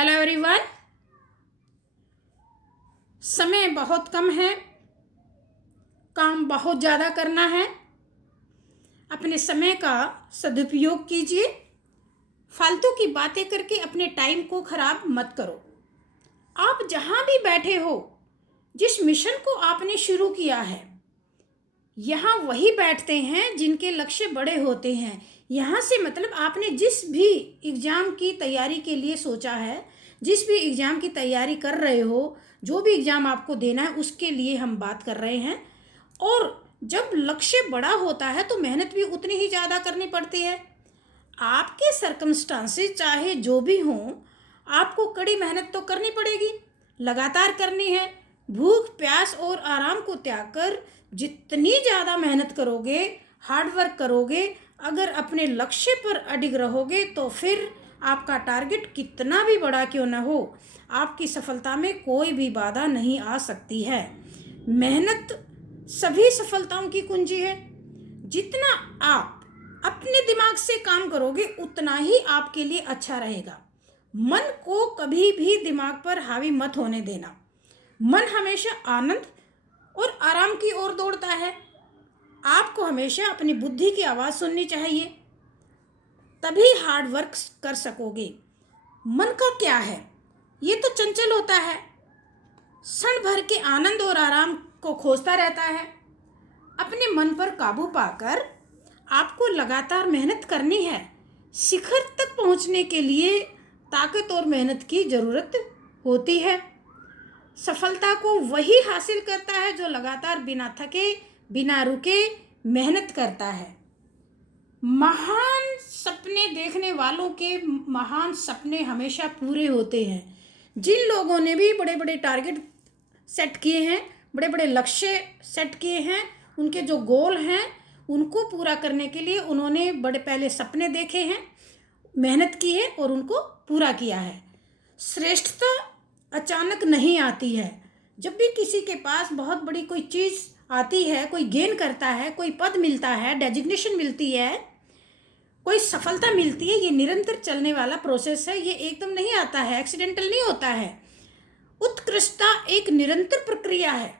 Hello everyone. समय बहुत कम है, काम बहुत ज़्यादा करना है। अपने समय का सदुपयोग कीजिए। फालतू की बातें करके अपने टाइम को ख़राब मत करो। आप जहाँ भी बैठे हो, जिस मिशन को आपने शुरू किया है, यहाँ वही बैठते हैं जिनके लक्ष्य बड़े होते हैं। यहाँ से मतलब आपने जिस भी एग्ज़ाम की तैयारी के लिए सोचा है, जिस भी एग्ज़ाम की तैयारी कर रहे हो, जो भी एग्ज़ाम आपको देना है, उसके लिए हम बात कर रहे हैं। और जब लक्ष्य बड़ा होता है तो मेहनत भी उतनी ही ज़्यादा करनी पड़ती है। आपके सर्कमस्टांसेस चाहे जो भी हों, आपको कड़ी मेहनत तो करनी पड़ेगी, लगातार करनी है। भूख प्यास और आराम को त्याग कर जितनी ज़्यादा मेहनत करोगे, हार्ड वर्क करोगे, अगर अपने लक्ष्य पर अडिग रहोगे तो फिर आपका टारगेट कितना भी बड़ा क्यों ना हो, आपकी सफलता में कोई भी बाधा नहीं आ सकती है। मेहनत सभी सफलताओं की कुंजी है। जितना आप अपने दिमाग से काम करोगे उतना ही आपके लिए अच्छा रहेगा। मन को कभी भी दिमाग पर हावी मत होने देना। मन हमेशा आनंद और आराम की ओर दौड़ता है। आपको हमेशा अपनी बुद्धि की आवाज़ सुननी चाहिए, तभी हार्ड वर्क कर सकोगे। मन का क्या है, ये तो चंचल होता है, क्षण भर के आनंद और आराम को खोजता रहता है। अपने मन पर काबू पाकर आपको लगातार मेहनत करनी है। शिखर तक पहुंचने के लिए ताकत और मेहनत की ज़रूरत होती है। सफलता को वही हासिल करता है जो लगातार बिना थके, बिना रुके मेहनत करता है। महान सपने देखने वालों के महान सपने हमेशा पूरे होते हैं। जिन लोगों ने भी बड़े बड़े टारगेट सेट किए हैं, बड़े बड़े लक्ष्य सेट किए हैं, उनके जो गोल हैं उनको पूरा करने के लिए उन्होंने बड़े पहले सपने देखे हैं, मेहनत की है और उनको पूरा किया है। श्रेष्ठता अचानक नहीं आती है। जब भी किसी के पास बहुत बड़ी कोई चीज़ आती है, कोई गेन करता है, कोई पद मिलता है, डेजिग्नेशन मिलती है, कोई सफलता मिलती है, ये निरंतर चलने वाला प्रोसेस है। ये एकदम नहीं आता है, एक्सीडेंटल नहीं होता है। उत्कृष्टता एक निरंतर प्रक्रिया है,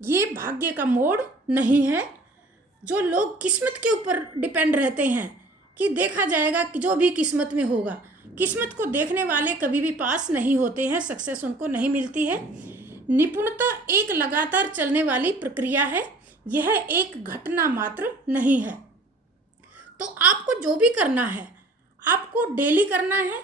ये भाग्य का मोड़ नहीं है। जो लोग किस्मत के ऊपर डिपेंड रहते हैं कि देखा जाएगा कि जो भी किस्मत में होगा, किस्मत को देखने वाले कभी भी पास नहीं होते हैं, सक्सेस उनको नहीं मिलती है। निपुणता एक लगातार चलने वाली प्रक्रिया है, यह एक घटना मात्र नहीं है। तो आपको जो भी करना है, आपको डेली करना है।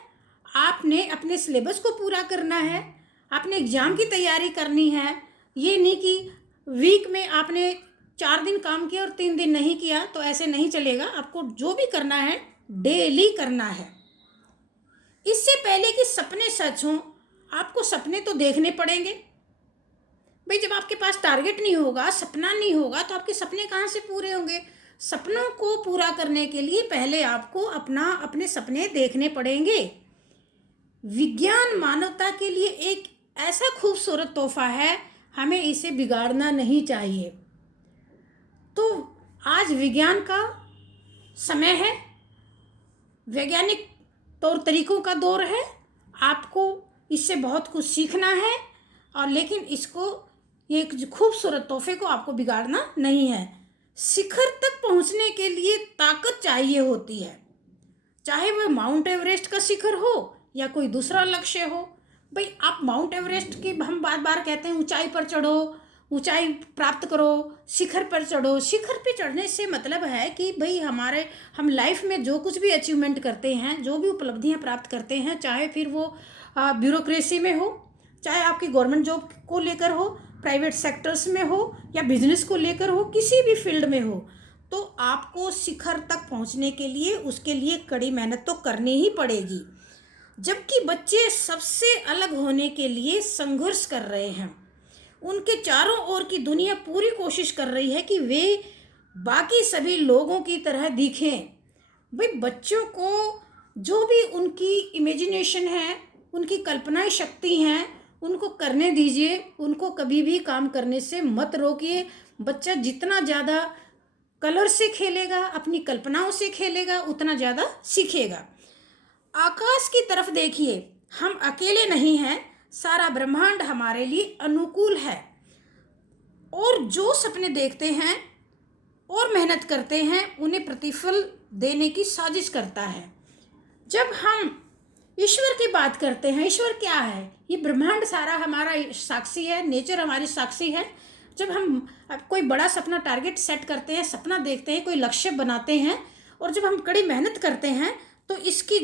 आपने अपने सिलेबस को पूरा करना है, आपने एग्ज़ाम की तैयारी करनी है। ये नहीं कि वीक में आपने 4 दिन काम किया और 3 दिन नहीं किया, तो ऐसे नहीं चलेगा। आपको जो भी करना है डेली करना है। इससे पहले कि सपने सच हों, आपको सपने तो देखने पड़ेंगे। भाई जब आपके पास टारगेट नहीं होगा, सपना नहीं होगा, तो आपके सपने कहाँ से पूरे होंगे। सपनों को पूरा करने के लिए पहले आपको अपने सपने देखने पड़ेंगे। विज्ञान मानवता के लिए एक ऐसा खूबसूरत तोहफा है, हमें इसे बिगाड़ना नहीं चाहिए। तो आज विज्ञान का समय है, वैज्ञानिक तौर तरीकों का दौर है। आपको इससे बहुत कुछ सीखना है, और लेकिन इसको ये खूबसूरत तोहफे को आपको बिगाड़ना नहीं है। शिखर तक पहुंचने के लिए ताकत चाहिए होती है, चाहे वह माउंट एवरेस्ट का शिखर हो या कोई दूसरा लक्ष्य हो। भाई आप माउंट एवरेस्ट की हम बार बार कहते हैं ऊंचाई पर चढ़ो, ऊंचाई प्राप्त करो, शिखर पर चढ़ो। शिखर पे चढ़ने से मतलब है कि भाई हम लाइफ में जो कुछ भी अचीवमेंट करते हैं, जो भी उपलब्धियां प्राप्त करते हैं, चाहे फिर वो ब्यूरोक्रेसी में हो, चाहे आपकी गवर्नमेंट जॉब को लेकर हो, प्राइवेट सेक्टर्स में हो, या बिजनेस को लेकर हो, किसी भी फील्ड में हो, तो आपको शिखर तक पहुंचने के लिए उसके लिए कड़ी मेहनत तो करनी ही पड़ेगी। जबकि बच्चे सबसे अलग होने के लिए संघर्ष कर रहे हैं, उनके चारों ओर की दुनिया पूरी कोशिश कर रही है कि वे बाकी सभी लोगों की तरह दिखें। भाई बच्चों को जो भी उनकी इमेजिनेशन है, उनकी कल्पनाएं शक्ति हैं, उनको करने दीजिए। उनको कभी भी काम करने से मत रोकिए। बच्चा जितना ज़्यादा कलर से खेलेगा, अपनी कल्पनाओं से खेलेगा, उतना ज़्यादा सीखेगा। आकाश की तरफ देखिए, हम अकेले नहीं हैं, सारा ब्रह्मांड हमारे लिए अनुकूल है। और जो सपने देखते हैं और मेहनत करते हैं उन्हें प्रतिफल देने की साजिश करता है। जब हम ईश्वर की बात करते हैं, ईश्वर क्या है? ये ब्रह्मांड सारा हमारा साक्षी है, नेचर हमारी साक्षी है। जब हम कोई बड़ा सपना टारगेट सेट करते हैं, सपना देखते हैं, कोई लक्ष्य बनाते हैं और जब हम कड़ी मेहनत करते हैं तो इसके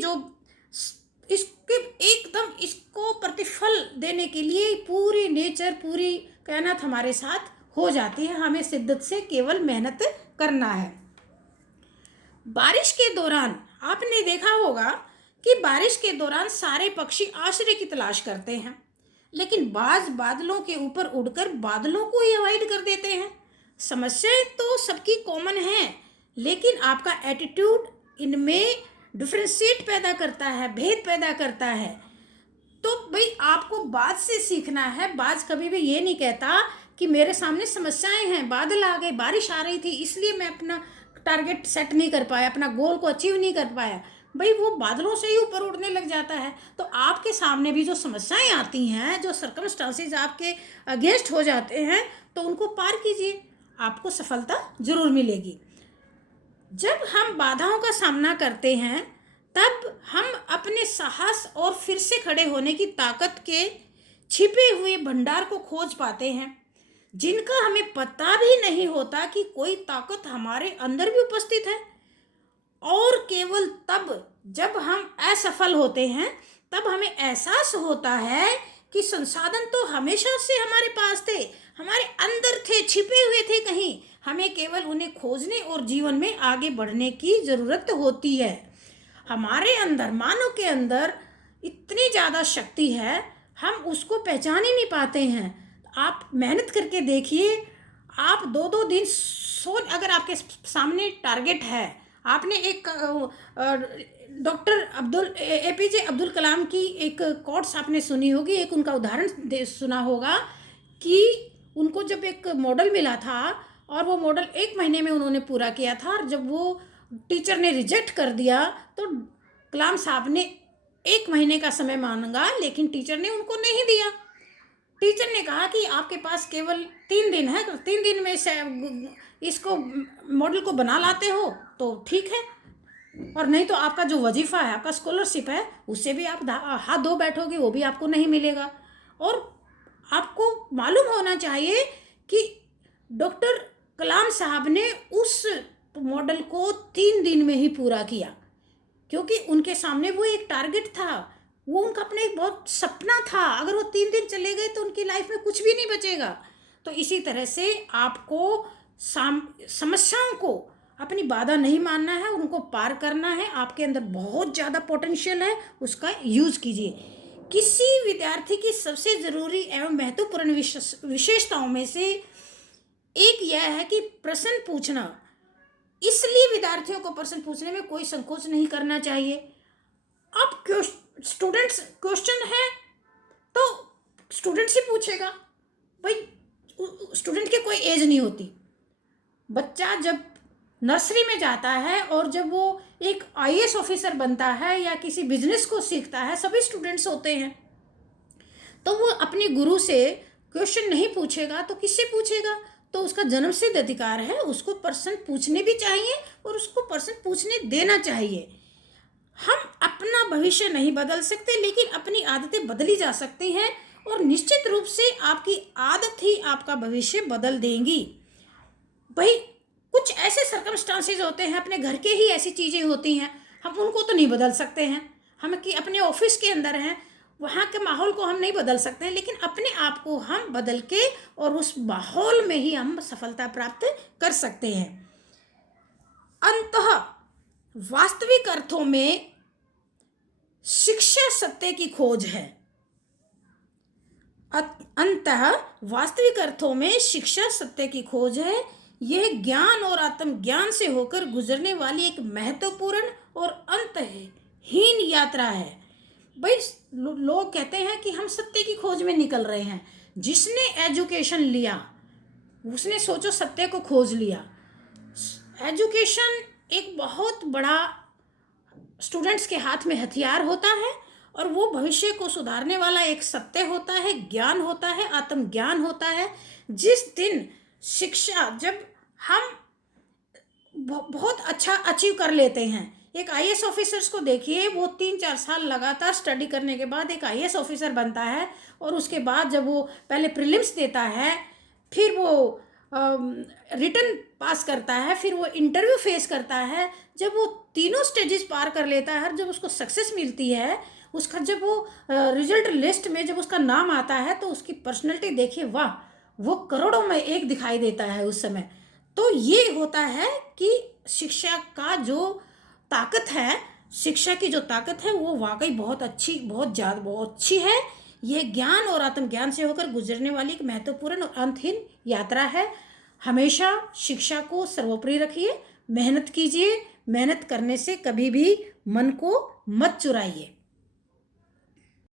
एकदम इसको प्रतिफल देने के लिए पूरी नेचर, पूरी कायनात हमारे साथ हो जाती है। हमें शिद्दत से केवल मेहनत करना है। बारिश के दौरान आपने देखा होगा कि बारिश के दौरान सारे पक्षी आश्रय की तलाश करते हैं, लेकिन बाज बादलों के ऊपर उड़कर बादलों को ही अवॉइड कर देते हैं। समस्याएं तो सबकी कॉमन हैं, लेकिन आपका एटीट्यूड इनमें डिफ्रेंशिएट पैदा करता है, भेद पैदा करता है। तो भाई आपको बाज से सीखना है। बाज कभी भी ये नहीं कहता कि मेरे सामने समस्याएं हैं, बादल आ गए, बारिश आ रही थी, इसलिए मैं अपना टारगेट सेट नहीं कर पाया, अपना गोल को अचीव नहीं कर पाया। भाई वो बादलों से ही ऊपर उड़ने लग जाता है। तो आपके सामने भी जो समस्याएं आती हैं, जो सर्कमस्टांसेस आपके अगेंस्ट हो जाते हैं, तो उनको पार कीजिए, आपको सफलता जरूर मिलेगी। जब हम बाधाओं का सामना करते हैं तब हम अपने साहस और फिर से खड़े होने की ताकत के छिपे हुए भंडार को खोज पाते हैं, जिनका हमें पता भी नहीं होता कि कोई ताकत हमारे अंदर भी उपस्थित है। और केवल तब जब हम असफल होते हैं तब हमें एहसास होता है कि संसाधन तो हमेशा से हमारे पास थे, हमारे अंदर थे, छिपे हुए थे कहीं। हमें केवल उन्हें खोजने और जीवन में आगे बढ़ने की ज़रूरत होती है। हमारे अंदर, मानव के अंदर इतनी ज़्यादा शक्ति है, हम उसको पहचान ही नहीं पाते हैं। आप मेहनत करके देखिए, आप 2-2 दिन अगर आपके सामने टारगेट है, आपने एक डॉक्टर APJ अब्दुल कलाम की एक कोट्स आपने सुनी होगी, एक उनका उदाहरण सुना होगा कि उनको जब एक मॉडल मिला था और वो मॉडल 1 महीने में उन्होंने पूरा किया था, और जब वो टीचर ने रिजेक्ट कर दिया तो कलाम साहब ने 1 महीने का समय मांगा, लेकिन टीचर ने उनको नहीं दिया। टीचर ने कहा कि आपके पास केवल 3 दिन है, 3 दिन में से इसको मॉडल को बना लाते हो तो ठीक है, और नहीं तो आपका जो वजीफ़ा है, आपका स्कॉलरशिप है, उससे भी आप हाथ धो बैठोगे, वो भी आपको नहीं मिलेगा। और आपको मालूम होना चाहिए कि डॉक्टर कलाम साहब ने उस मॉडल को 3 दिन में ही पूरा किया, क्योंकि उनके सामने वो एक टारगेट था, वो उनका अपना एक बहुत सपना था। अगर वो 3 दिन चले गए तो उनकी लाइफ में कुछ भी नहीं बचेगा। तो इसी तरह से आपको समस्याओं को अपनी बाधा नहीं मानना है, उनको पार करना है। आपके अंदर बहुत ज़्यादा पोटेंशियल है, उसका यूज़ कीजिए। किसी विद्यार्थी की सबसे ज़रूरी एवं महत्वपूर्ण विशेषताओं में से एक यह है कि प्रश्न पूछना। इसलिए विद्यार्थियों को प्रश्न पूछने में कोई संकोच नहीं करना चाहिए। अब स्टूडेंट्स क्वेश्चन है तो स्टूडेंट से पूछेगा, भाई स्टूडेंट की कोई एज नहीं होती। बच्चा जब नर्सरी में जाता है और जब वो एक IAS ऑफिसर बनता है या किसी बिजनेस को सीखता है, सभी स्टूडेंट्स होते हैं, तो वो अपने गुरु से क्वेश्चन नहीं पूछेगा तो किससे पूछेगा? तो उसका जन्मसिद्ध अधिकार है, उसको प्रश्न पूछने भी चाहिए और उसको प्रश्न पूछने देना चाहिए। हम अपना भविष्य नहीं बदल सकते, लेकिन अपनी आदतें बदली जा सकती हैं, और निश्चित रूप से आपकी आदत ही आपका भविष्य बदल देंगी। भाई कुछ ऐसे सर्कमस्टांसेस होते हैं, अपने घर के ही ऐसी चीज़ें होती हैं, हम उनको तो नहीं बदल सकते हैं। हम कि अपने ऑफिस के अंदर हैं, वहाँ के माहौल को हम नहीं बदल सकते हैं, लेकिन अपने आप को हम बदल के और उस माहौल में ही हम सफलता प्राप्त कर सकते हैं। अंततः वास्तविक अर्थों में शिक्षा सत्य की खोज है। अंततः वास्तविक अर्थों में शिक्षा सत्य की खोज है। यह ज्ञान और आत्मज्ञान से होकर गुजरने वाली एक महत्वपूर्ण और अंतहीन यात्रा है। भाई लोग कहते हैं कि हम सत्य की खोज में निकल रहे हैं। जिसने एजुकेशन लिया उसने सोचो सत्य को खोज लिया। एजुकेशन एक बहुत बड़ा स्टूडेंट्स के हाथ में हथियार होता है, और वो भविष्य को सुधारने वाला एक सत्य होता है, ज्ञान होता है, आत्मज्ञान होता है। जिस दिन शिक्षा, जब हम बहुत अच्छा अचीव कर लेते हैं, एक आईएएस ऑफिसर्स को देखिए, वो 3-4 साल लगातार स्टडी करने के बाद एक आईएएस ऑफिसर बनता है, और उसके बाद जब वो पहले प्रीलिम्स देता है, फिर वो रिटन पास करता है, फिर वो इंटरव्यू फेस करता है। जब वो तीनों स्टेजेस पार कर लेता है, जब उसको सक्सेस मिलती है, उसका जब वो रिजल्ट लिस्ट में जब उसका नाम आता है, तो उसकी पर्सनैलिटी देखिए, वाह, वो करोड़ों में एक दिखाई देता है उस समय। तो ये होता है कि शिक्षा का जो ताकत है, शिक्षा की जो ताकत है, वो वाकई बहुत अच्छी, बहुत ज़्यादा, बहुत अच्छी है। ये ज्ञान और आत्मज्ञान से होकर गुजरने वाली एक महत्वपूर्ण और अंतहीन यात्रा है। हमेशा शिक्षा को सर्वोपरि रखिए, मेहनत कीजिए, मेहनत करने से कभी भी मन को मत चुराइए।